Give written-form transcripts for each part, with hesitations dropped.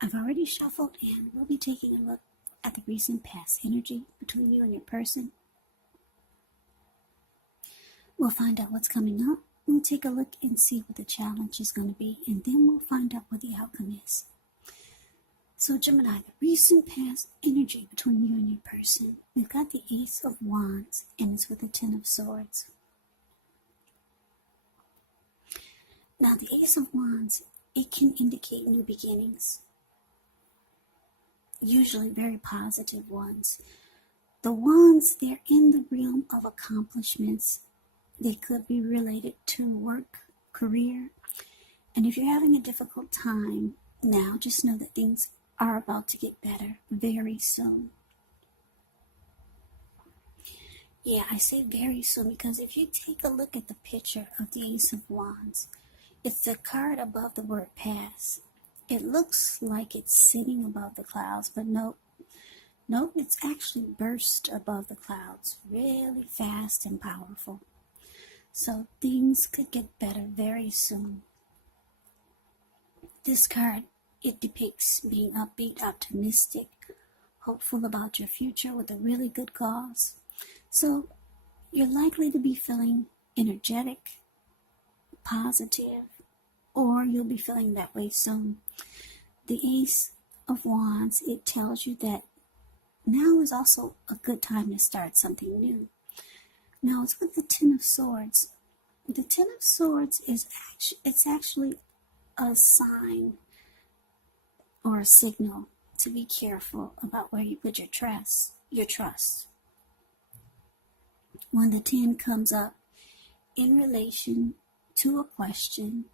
I've already shuffled and we'll be taking a look at the recent past energy between you and your person. We'll find out what's coming up. We'll take a look and see what the challenge is going to be, and then we'll find out what the outcome is. So Gemini, the recent past energy between you and your person. We've got the Ace of Wands, and it's with the Ten of Swords. Now the Ace of Wands, it can indicate new beginnings. Usually very positive ones. The Wands, they're in the realm of accomplishments. They could be related to work, career. And if you're having a difficult time now, just know that things are about to get better very soon. Yeah, I say very soon because if you take a look at the picture of the Ace of Wands, it's the card above the word pass. It looks like it's sitting above the clouds, but nope, it's actually burst above the clouds, really fast and powerful. So things could get better very soon. This card, it depicts being upbeat, optimistic, hopeful about your future with a really good cause. So you're likely to be feeling energetic, positive, or you'll be feeling that way soon. The Ace of Wands, it tells you that now is also a good time to start something new. Now it's with the Ten of Swords. The Ten of Swords is actually a sign or a signal to be careful about where you put your trust. When the 10 comes up in relation to a question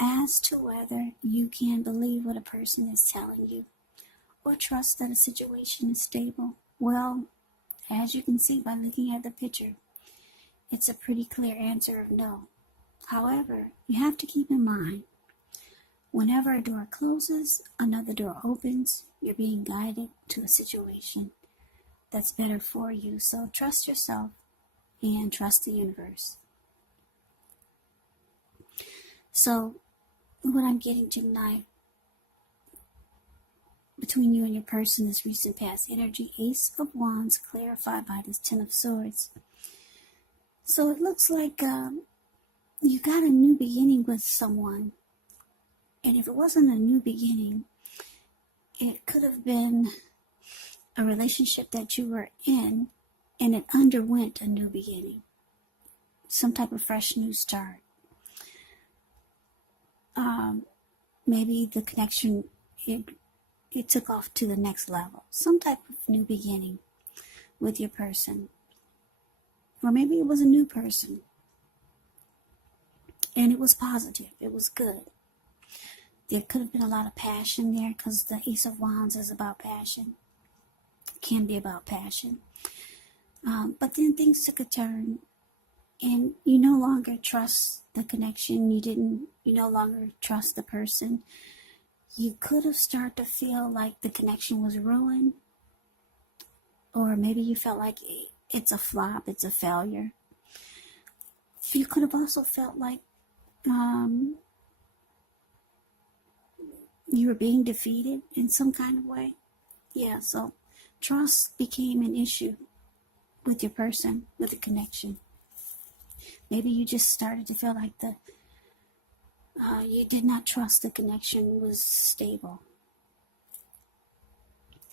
as to whether you can believe what a person is telling you or trust that a situation is stable, well, as you can see by looking at the picture, it's a pretty clear answer of no. However, you have to keep in mind, whenever a door closes, another door opens. You're being guided to a situation that's better for you. So trust yourself and trust the universe. So what I'm getting, Gemini, between you and your person, this recent past energy, Ace of Wands, clarified by this Ten of Swords. So it looks like you got a new beginning with someone. And if it wasn't a new beginning, it could have been a relationship that you were in and it underwent a new beginning. Some type of fresh new start. Maybe the connection, it took off to the next level. Some type of new beginning with your person. Or maybe it was a new person. And it was positive. It was good. There could have been a lot of passion there because the Ace of Wands is about passion. It can be about passion. But then things took a turn and you no longer trust the connection. You no longer trust the person. You could have started to feel like the connection was ruined. Or maybe you felt like it's a flop, it's a failure. You could have also felt like you were being defeated in some kind of way. Yeah, so trust became an issue with your person, with the connection. Maybe you just started to feel like you did not trust the connection was stable.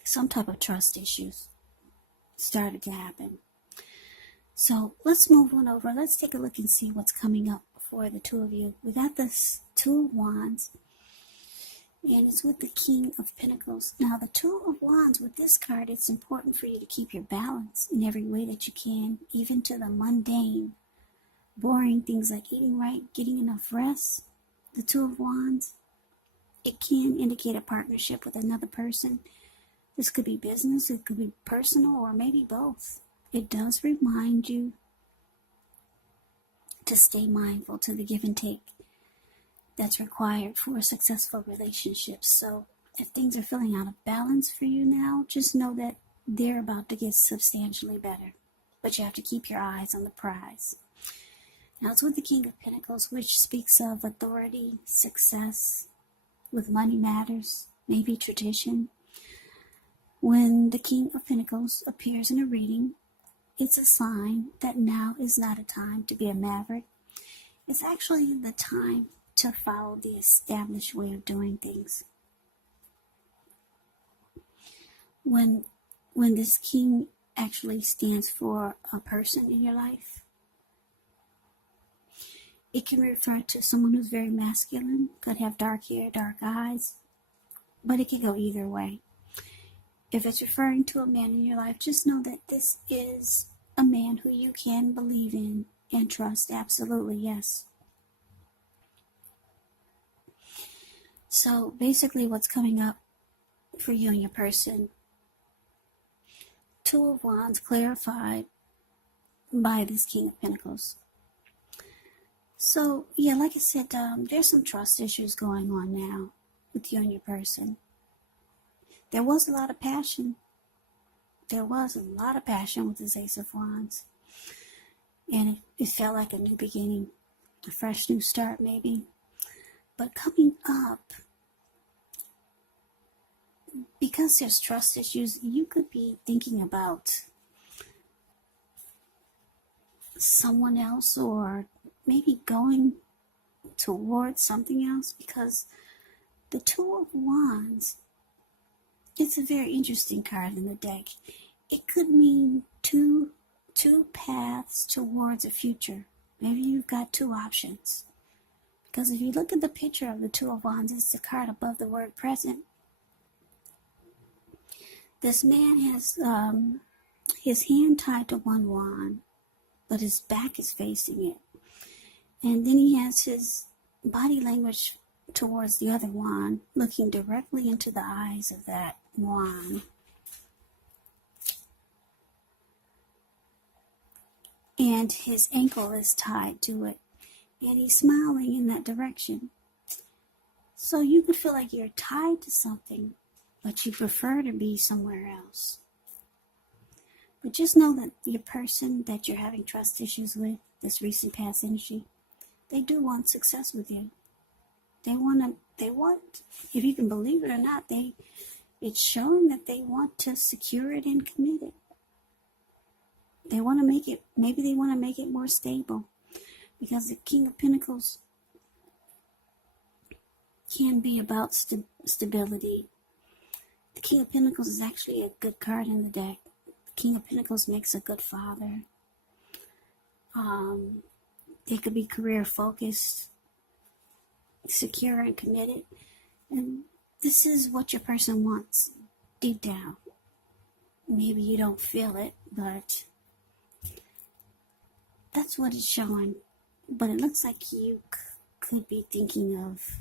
Some type of trust issues started to happen. So let's move on over. Let's take a look and see what's coming up for the two of you. We got this Two of Wands, and it's with the King of Pentacles. Now, the Two of Wands, with this card, it's important for you to keep your balance in every way that you can, even to the mundane, boring things like eating right, getting enough rest. The Two of Wands, it can indicate a partnership with another person. This could be business, it could be personal, or maybe both. It does remind you to stay mindful to the give and take that's required for a successful relationship. So if things are feeling out of balance for you now, just know that they're about to get substantially better. But you have to keep your eyes on the prize. Now it's with the King of Pentacles, which speaks of authority, success with money matters, maybe tradition. When the King of Pentacles appears in a reading, it's a sign that now is not a time to be a maverick. It's actually the time to follow the established way of doing things. When this king actually stands for a person in your life, it can refer to someone who's very masculine, could have dark hair, dark eyes, but it can go either way. If it's referring to a man in your life, just know that this is a man who you can believe in and trust. Absolutely, yes. So basically what's coming up for you and your person, Two of Wands clarified by this King of Pentacles. So, yeah, like I said, there's some trust issues going on now with you and your person. There was a lot of passion. With this Ace of Wands. And it felt like a new beginning, a fresh new start maybe. But coming up, because there's trust issues, you could be thinking about someone else or maybe going towards something else, because the Two of Wands, it's a very interesting card in the deck. It could mean two paths towards a future. Maybe you've got two options. Because if you look at the picture of the Two of Wands, it's the card above the word present. This man has his hand tied to one wand, but his back is facing it. And then he has his body language towards the other wand, looking directly into the eyes of that wand. And his ankle is tied to it. And he's smiling in that direction. So you could feel like you're tied to something, but you prefer to be somewhere else. But just know that your person that you're having trust issues with, this recent past energy, they do want success with you. They want, if you can believe it or not, it's showing that they want to secure it and commit it. They want to make it, maybe they want to make it more stable, because the King of Pentacles can be about stability. The King of Pentacles is actually a good card in the deck. The King of Pentacles makes a good father. They could be career focused, secure and committed. And this is what your person wants deep down. Maybe you don't feel it, but that's what it's showing. But it looks like you could be thinking of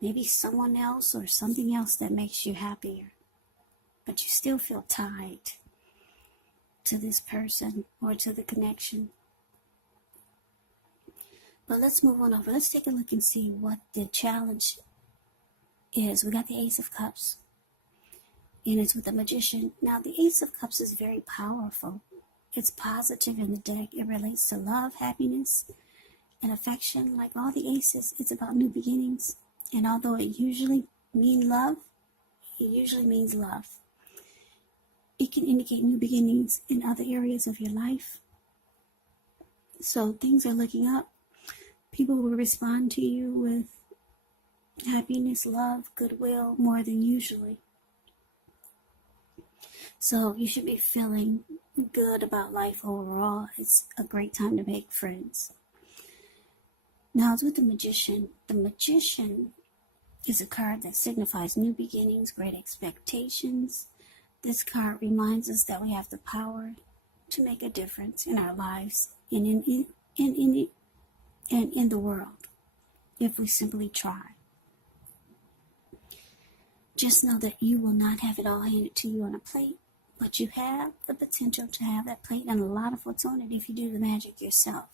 maybe someone else or something else that makes you happier. But you still feel tied to this person or to the connection. But let's move on over. Let's take a look and see what the challenge is. We got the Ace of Cups, and it's with the Magician. Now, the Ace of Cups is very powerful. It's positive in the deck. It relates to love, happiness, and affection. Like all the aces, it's about new beginnings. And although it usually means love, it usually means love. It can indicate new beginnings in other areas of your life. So things are looking up. People will respond to you with happiness, love, goodwill, more than usually. So you should be feeling good about life overall. It's a great time to make friends. Now it's with the Magician. The Magician is a card that signifies new beginnings, great expectations. This card reminds us that we have the power to make a difference in our lives and in the world if we simply try. Just know that you will not have it all handed to you on a plate, but you have the potential to have that plate and a lot of what's on it if you do the magic yourself.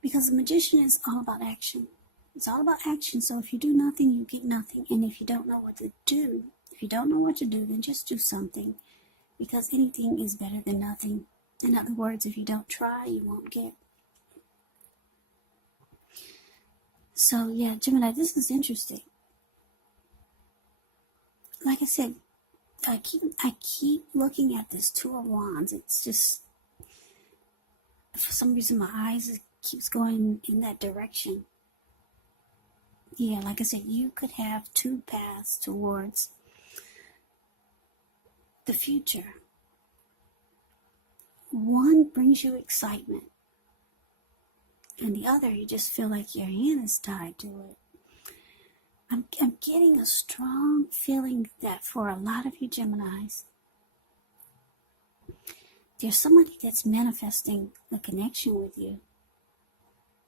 Because the Magician is all about action. It's all about action. So if you do nothing, you get nothing. And if you don't know what to do, then just do something. Because anything is better than nothing. In other words, if you don't try, you won't get. So yeah, Gemini, this is interesting. like I said, I keep looking at this Two of Wands. It's just, for some reason, my eyes keeps going in that direction. Yeah, like I said, you could have two paths towards the future. One brings you excitement, and the other, you just feel like your hand is tied to it. I'm getting a strong feeling that for a lot of you Geminis, there's somebody that's manifesting a connection with you.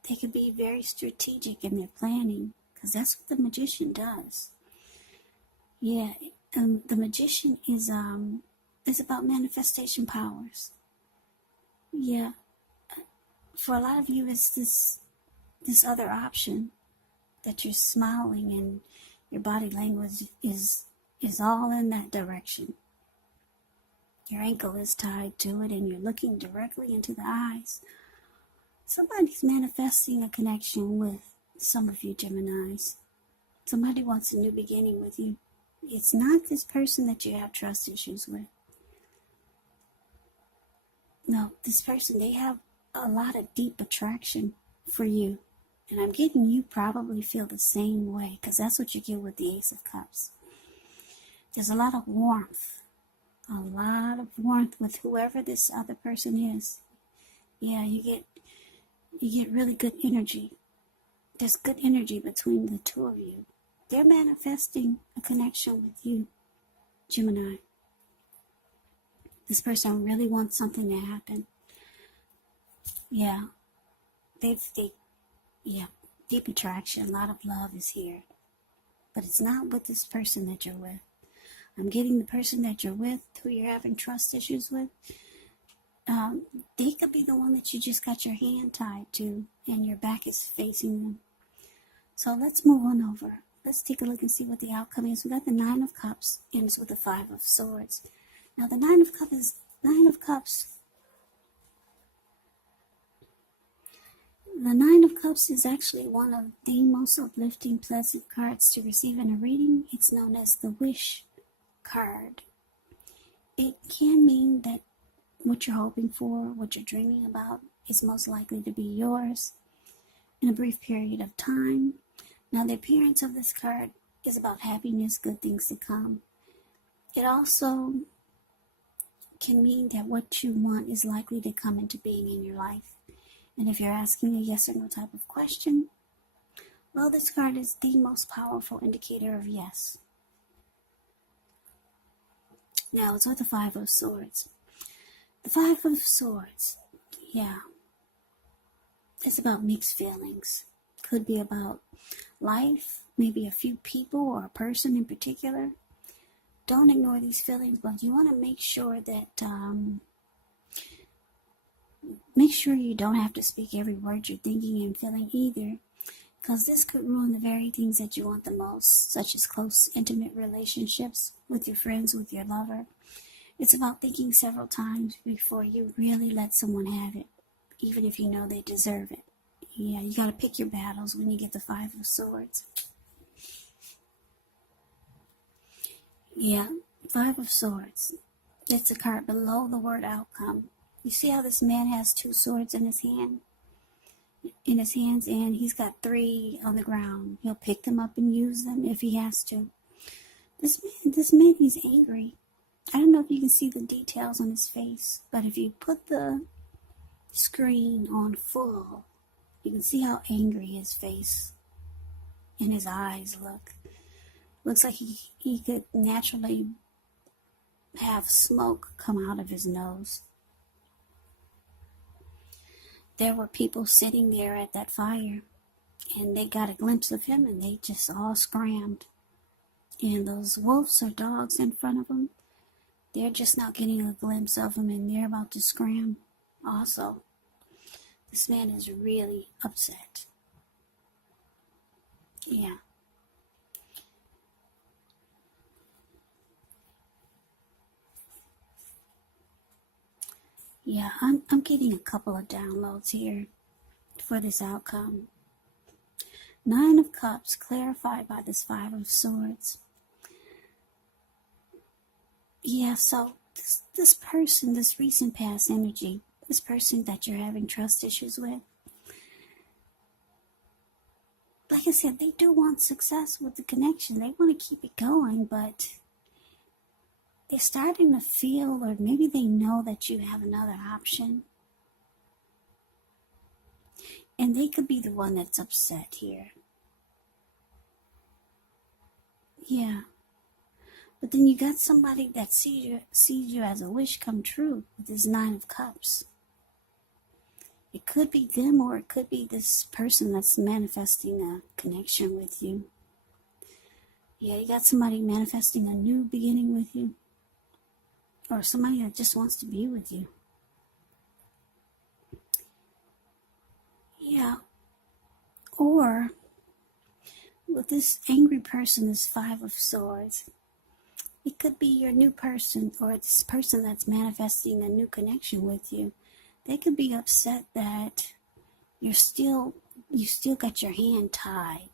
They could be very strategic in their planning, because that's what the Magician does. Yeah, the Magician is about manifestation powers. Yeah, for a lot of you, it's this other option that you're smiling and your body language is all in that direction. Your ankle is tied to it and you're looking directly into the eyes. Somebody's manifesting a connection with some of you Geminis. Somebody wants a new beginning with you. It's not this person that you have trust issues with. No, this person, they have a lot of deep attraction for you. And I'm getting you probably feel the same way, because that's what you get with the Ace of Cups. There's a lot of warmth. A lot of warmth with whoever this other person is. Yeah, you get really good energy. There's good energy between the two of you. They're manifesting a connection with you, Gemini. This person really wants something to happen. Yeah. Yeah, deep attraction, a lot of love is here. But it's not with this person that you're with. I'm getting the person that you're with, who you're having trust issues with. They could be the one that you just got your hand tied to and your back is facing them. So let's move on over. Let's take a look and see what the outcome is. We got the Nine of Cups, ends with the Five of Swords. Now the Nine of Cups The Nine of Cups is actually one of the most uplifting, pleasant cards to receive in a reading. It's known as the Wish card. It can mean that what you're hoping for, what you're dreaming about, is most likely to be yours in a brief period of time. Now, the appearance of this card is about happiness, good things to come. It also can mean that what you want is likely to come into being in your life. And if you're asking a yes or no type of question, well, this card is the most powerful indicator of yes. Now, it's with the Five of Swords. The Five of Swords, yeah, it's about mixed feelings. Could be about life, maybe a few people or a person in particular. Don't ignore these feelings, but you want to make sure that make sure you don't have to speak every word you're thinking and feeling either, because this could ruin the very things that you want the most, such as close, intimate relationships with your friends, with your lover. It's about thinking several times before you really let someone have it, even if you know they deserve it. Yeah, you got to pick your battles when you get the Five of Swords. Yeah, Five of Swords. It's a card below the word outcome. You see how this man has two swords in his hands, and he's got three on the ground. He'll pick them up and use them if he has to. This man, he's angry. I don't know if you can see the details on his face, but if you put the screen on full, you can see how angry his face and his eyes look. Looks like he could naturally have smoke come out of his nose. There were people sitting there at that fire, and they got a glimpse of him, and they just all scrammed. And those wolves or dogs in front of them, they're just not getting a glimpse of him, and they're about to scram also. This man is really upset. Yeah. Yeah, I'm getting a couple of downloads here for this outcome. Nine of Cups, clarified by this Five of Swords. Yeah, so this person, this recent past energy, this person that you're having trust issues with, like I said, they do want success with the connection. They want to keep it going, but they're starting to feel, or maybe they know that you have another option. And they could be the one that's upset here. Yeah. But then you got somebody that sees you as a wish come true with this Nine of Cups. It could be them, or it could be this person that's manifesting a connection with you. Yeah, you got somebody manifesting a new beginning with you. Or somebody that just wants to be with you. Yeah. Or with this angry person, this Five of Swords, it could be your new person, or this person that's manifesting a new connection with you. They could be upset that you still got your hand tied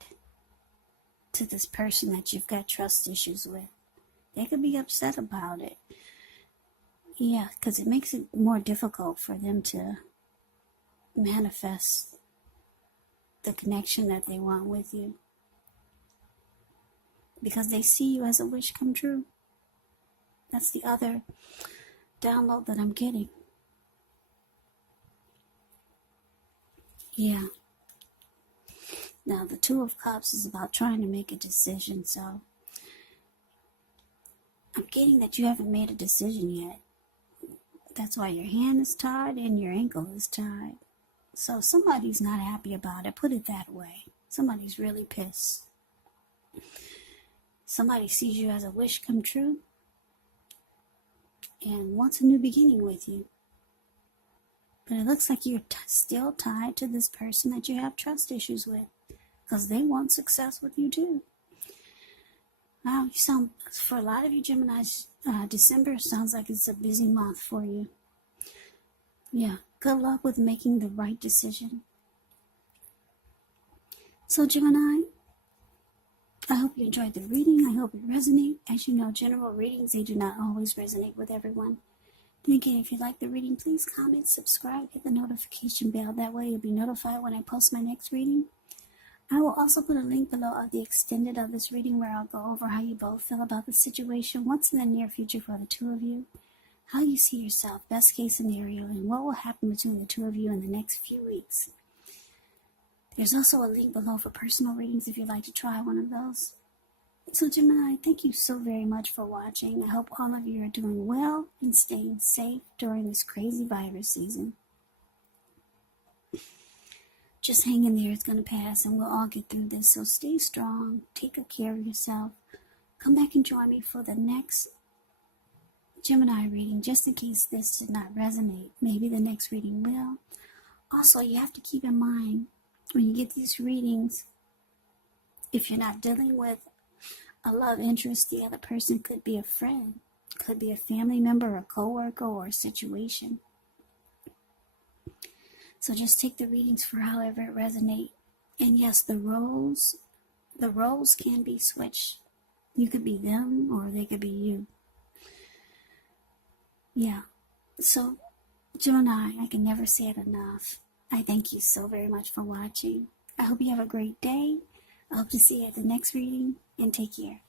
to this person that you've got trust issues with. They could be upset about it. Yeah, because it makes it more difficult for them to manifest the connection that they want with you. Because they see you as a wish come true. That's the other download that I'm getting. Yeah. Now, the Two of Cups is about trying to make a decision, so I'm getting that you haven't made a decision yet. That's why your hand is tied and your ankle is tied. So somebody's not happy about it. Put it that way. Somebody's really pissed. Somebody sees you as a wish come true and wants a new beginning with you. But it looks like you're still tied to this person that you have trust issues with, because they want success with you too. Wow, you sound, for a lot of you Geminis, December sounds like it's a busy month for you. Yeah, good luck with making the right decision. So Gemini, I hope you enjoyed the reading. I hope it resonates. As you know, general readings, they do not always resonate with everyone. And again, if you like the reading, please comment, subscribe, hit the notification bell. That way you'll be notified when I post my next reading. I will also put a link below of the extended of this reading where I'll go over how you both feel about the situation, what's in the near future for the two of you, how you see yourself, best case scenario, and what will happen between the two of you in the next few weeks. There's also a link below for personal readings if you'd like to try one of those. So Gemini, thank you so very much for watching. I hope all of you are doing well and staying safe during this crazy virus season. Just hang in there, it's going to pass and we'll all get through this. So stay strong, take good care of yourself. Come back and join me for the next Gemini reading, just in case this did not resonate. Maybe the next reading will. Also, you have to keep in mind when you get these readings, if you're not dealing with a love interest, the other person could be a friend, could be a family member, a coworker, or a situation. So just take the readings for however it resonates. And yes, the roles can be switched. You could be them or they could be you. Yeah. So Gemini, I can never say it enough. I thank you so very much for watching. I hope you have a great day. I hope to see you at the next reading, and take care.